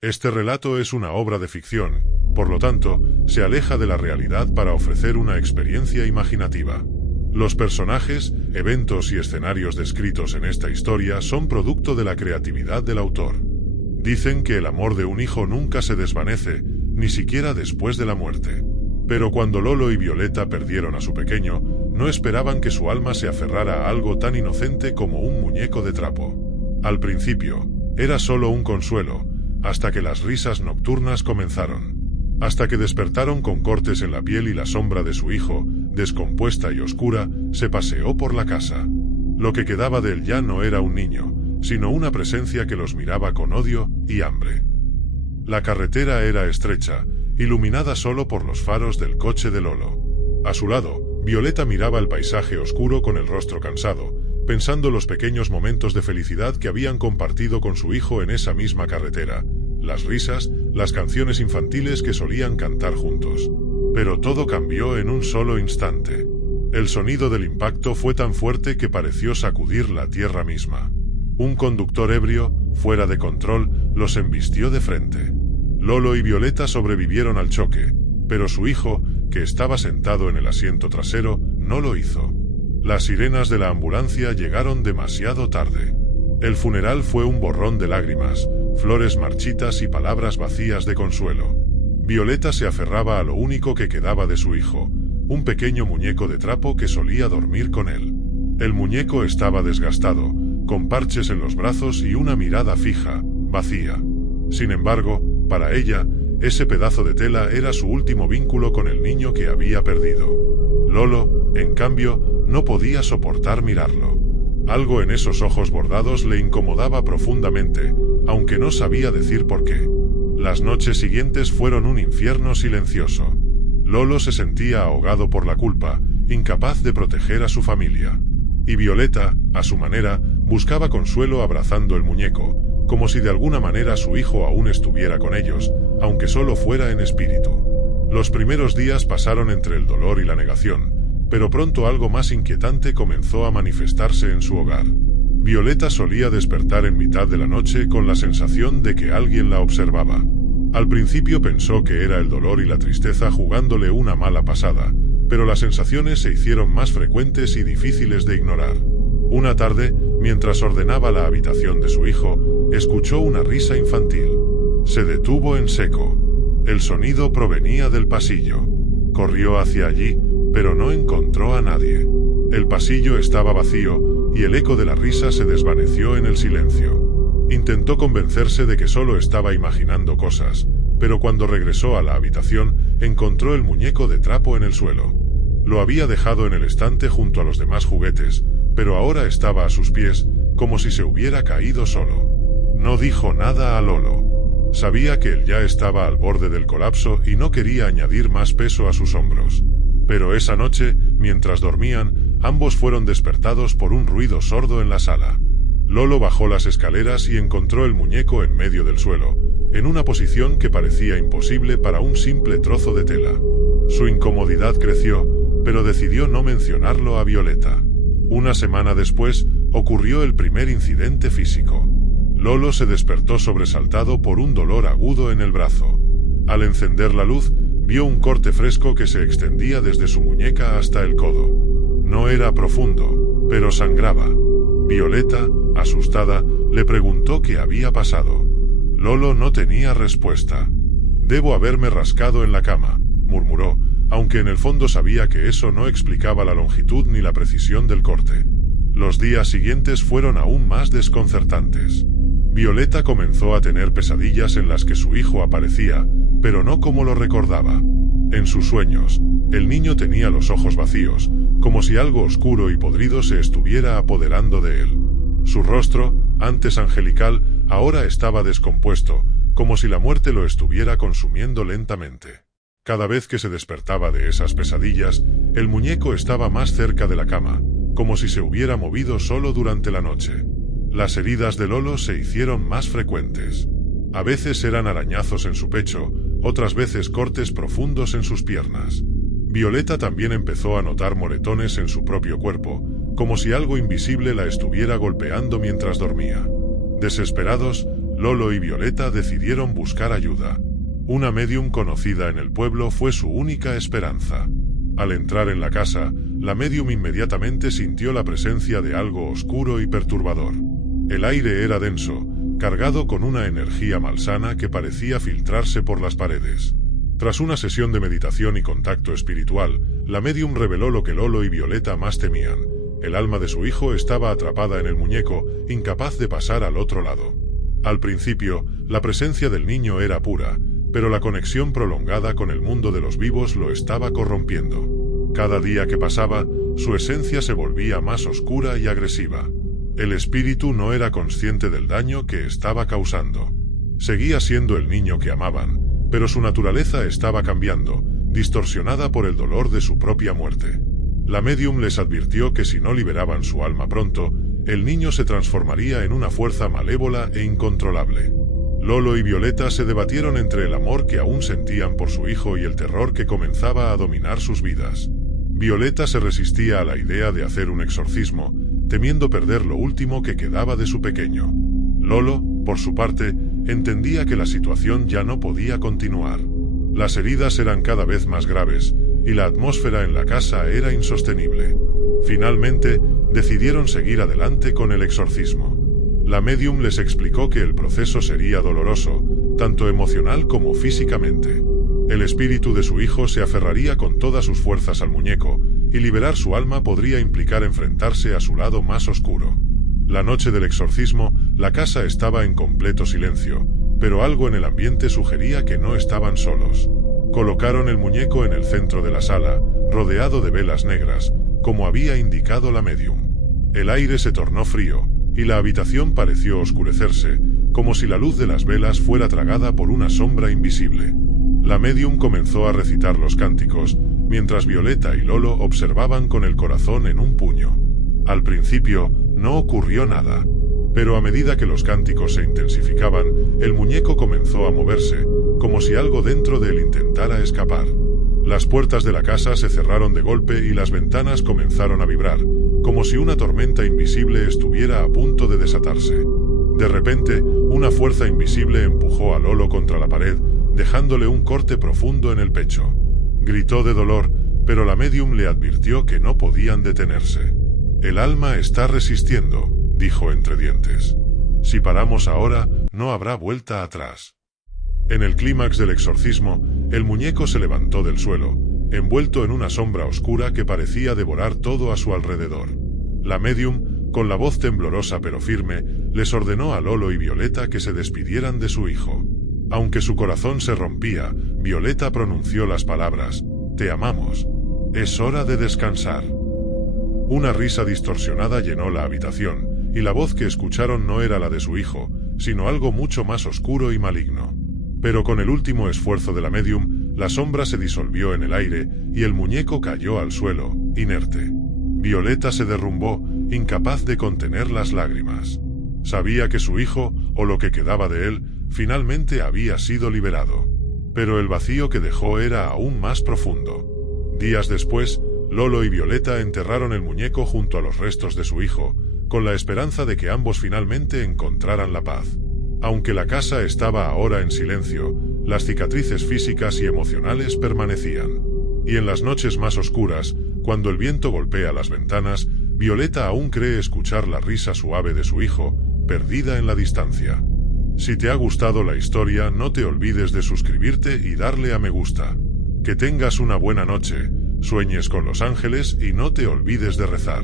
Este relato es una obra de ficción, por lo tanto, se aleja de la realidad para ofrecer una experiencia imaginativa. Los personajes, eventos y escenarios descritos en esta historia son producto de la creatividad del autor. Dicen que el amor de un hijo nunca se desvanece, ni siquiera después de la muerte. Pero cuando Lolo y Violeta perdieron a su pequeño, no esperaban que su alma se aferrara a algo tan inocente como un muñeco de trapo. Al principio, era solo un consuelo, hasta que las risas nocturnas comenzaron. Hasta que despertaron con cortes en la piel y la sombra de su hijo, descompuesta y oscura, se paseó por la casa. Lo que quedaba de él ya no era un niño, sino una presencia que los miraba con odio y hambre. La carretera era estrecha, iluminada solo por los faros del coche de Lolo. A su lado, Violeta miraba el paisaje oscuro con el rostro cansado, pensando los pequeños momentos de felicidad que habían compartido con su hijo en esa misma carretera, las risas, las canciones infantiles que solían cantar juntos. Pero todo cambió en un solo instante. El sonido del impacto fue tan fuerte que pareció sacudir la tierra misma. Un conductor ebrio, fuera de control, los embistió de frente. Lolo y Violeta sobrevivieron al choque, pero su hijo, que estaba sentado en el asiento trasero, no lo hizo. Las sirenas de la ambulancia llegaron demasiado tarde. El funeral fue un borrón de lágrimas, flores marchitas y palabras vacías de consuelo. Violeta se aferraba a lo único que quedaba de su hijo, un pequeño muñeco de trapo que solía dormir con él. El muñeco estaba desgastado, con parches en los brazos y una mirada fija, vacía. Sin embargo, para ella, ese pedazo de tela era su último vínculo con el niño que había perdido. Lolo, en cambio, no podía soportar mirarlo. Algo en esos ojos bordados le incomodaba profundamente, aunque no sabía decir por qué. Las noches siguientes fueron un infierno silencioso. Lolo se sentía ahogado por la culpa, incapaz de proteger a su familia. Y Violeta, a su manera, buscaba consuelo abrazando el muñeco, como si de alguna manera su hijo aún estuviera con ellos, aunque solo fuera en espíritu. Los primeros días pasaron entre el dolor y la negación, pero pronto algo más inquietante comenzó a manifestarse en su hogar. Violeta solía despertar en mitad de la noche con la sensación de que alguien la observaba. Al principio pensó que era el dolor y la tristeza jugándole una mala pasada, pero las sensaciones se hicieron más frecuentes y difíciles de ignorar. Una tarde, mientras ordenaba la habitación de su hijo, escuchó una risa infantil. Se detuvo en seco. El sonido provenía del pasillo. Corrió hacia allí, pero no encontró a nadie. El pasillo estaba vacío, y el eco de la risa se desvaneció en el silencio. Intentó convencerse de que solo estaba imaginando cosas, pero cuando regresó a la habitación, encontró el muñeco de trapo en el suelo. Lo había dejado en el estante junto a los demás juguetes, pero ahora estaba a sus pies, como si se hubiera caído solo. No dijo nada a Lolo. Sabía que él ya estaba al borde del colapso y no quería añadir más peso a sus hombros. Pero esa noche, mientras dormían, ambos fueron despertados por un ruido sordo en la sala. Lolo bajó las escaleras y encontró el muñeco en medio del suelo, en una posición que parecía imposible para un simple trozo de tela. Su incomodidad creció, pero decidió no mencionarlo a Violeta. Una semana después, ocurrió el primer incidente físico. Lolo se despertó sobresaltado por un dolor agudo en el brazo. Al encender la luz, vio un corte fresco que se extendía desde su muñeca hasta el codo. No era profundo, pero sangraba. Violeta, asustada, le preguntó qué había pasado. Lolo no tenía respuesta. «Debo haberme rascado en la cama», murmuró, aunque en el fondo sabía que eso no explicaba la longitud ni la precisión del corte. Los días siguientes fueron aún más desconcertantes. Violeta comenzó a tener pesadillas en las que su hijo aparecía, pero no como lo recordaba. En sus sueños, el niño tenía los ojos vacíos, como si algo oscuro y podrido se estuviera apoderando de él. Su rostro, antes angelical, ahora estaba descompuesto, como si la muerte lo estuviera consumiendo lentamente. Cada vez que se despertaba de esas pesadillas, el muñeco estaba más cerca de la cama, como si se hubiera movido solo durante la noche. Las heridas de Lolo se hicieron más frecuentes. A veces eran arañazos en su pecho, otras veces cortes profundos en sus piernas. Violeta también empezó a notar moretones en su propio cuerpo, como si algo invisible la estuviera golpeando mientras dormía. Desesperados, Lolo y Violeta decidieron buscar ayuda. Una médium conocida en el pueblo fue su única esperanza. Al entrar en la casa, la médium inmediatamente sintió la presencia de algo oscuro y perturbador. El aire era denso, cargado con una energía malsana que parecía filtrarse por las paredes. Tras una sesión de meditación y contacto espiritual, la médium reveló lo que Lolo y Violeta más temían. El alma de su hijo estaba atrapada en el muñeco, incapaz de pasar al otro lado. Al principio, la presencia del niño era pura, pero la conexión prolongada con el mundo de los vivos lo estaba corrompiendo. Cada día que pasaba, su esencia se volvía más oscura y agresiva. El espíritu no era consciente del daño que estaba causando. Seguía siendo el niño que amaban, pero su naturaleza estaba cambiando, distorsionada por el dolor de su propia muerte. La médium les advirtió que si no liberaban su alma pronto, el niño se transformaría en una fuerza malévola e incontrolable. Lolo y Violeta se debatieron entre el amor que aún sentían por su hijo y el terror que comenzaba a dominar sus vidas. Violeta se resistía a la idea de hacer un exorcismo, temiendo perder lo último que quedaba de su pequeño. Lolo, por su parte, entendía que la situación ya no podía continuar. Las heridas eran cada vez más graves, y la atmósfera en la casa era insostenible. Finalmente, decidieron seguir adelante con el exorcismo. La médium les explicó que el proceso sería doloroso, tanto emocional como físicamente. El espíritu de su hijo se aferraría con todas sus fuerzas al muñeco, y liberar su alma podría implicar enfrentarse a su lado más oscuro. La noche del exorcismo, la casa estaba en completo silencio, pero algo en el ambiente sugería que no estaban solos. Colocaron el muñeco en el centro de la sala, rodeado de velas negras, como había indicado la médium. El aire se tornó frío, y la habitación pareció oscurecerse, como si la luz de las velas fuera tragada por una sombra invisible. La médium comenzó a recitar los cánticos, mientras Violeta y Lolo observaban con el corazón en un puño. Al principio, no ocurrió nada, pero a medida que los cánticos se intensificaban, el muñeco comenzó a moverse, como si algo dentro de él intentara escapar. Las puertas de la casa se cerraron de golpe y las ventanas comenzaron a vibrar, como si una tormenta invisible estuviera a punto de desatarse. De repente, una fuerza invisible empujó a Lolo contra la pared, dejándole un corte profundo en el pecho. Gritó de dolor, pero la médium le advirtió que no podían detenerse. «El alma está resistiendo», dijo entre dientes. «Si paramos ahora, no habrá vuelta atrás». En el clímax del exorcismo, el muñeco se levantó del suelo, envuelto en una sombra oscura que parecía devorar todo a su alrededor. La médium, con la voz temblorosa pero firme, les ordenó a Lolo y Violeta que se despidieran de su hijo. Aunque su corazón se rompía, Violeta pronunció las palabras: «Te amamos. Es hora de descansar». Una risa distorsionada llenó la habitación, y la voz que escucharon no era la de su hijo, sino algo mucho más oscuro y maligno. Pero con el último esfuerzo de la médium, la sombra se disolvió en el aire, y el muñeco cayó al suelo, inerte. Violeta se derrumbó, incapaz de contener las lágrimas. Sabía que su hijo, o lo que quedaba de él, finalmente había sido liberado. Pero el vacío que dejó era aún más profundo. Días después, Lolo y Violeta enterraron el muñeco junto a los restos de su hijo, con la esperanza de que ambos finalmente encontraran la paz. Aunque la casa estaba ahora en silencio, las cicatrices físicas y emocionales permanecían. Y en las noches más oscuras, cuando el viento golpea las ventanas, Violeta aún cree escuchar la risa suave de su hijo, perdida en la distancia. Si te ha gustado la historia, no te olvides de suscribirte y darle a me gusta. Que tengas una buena noche, sueñes con los ángeles y no te olvides de rezar.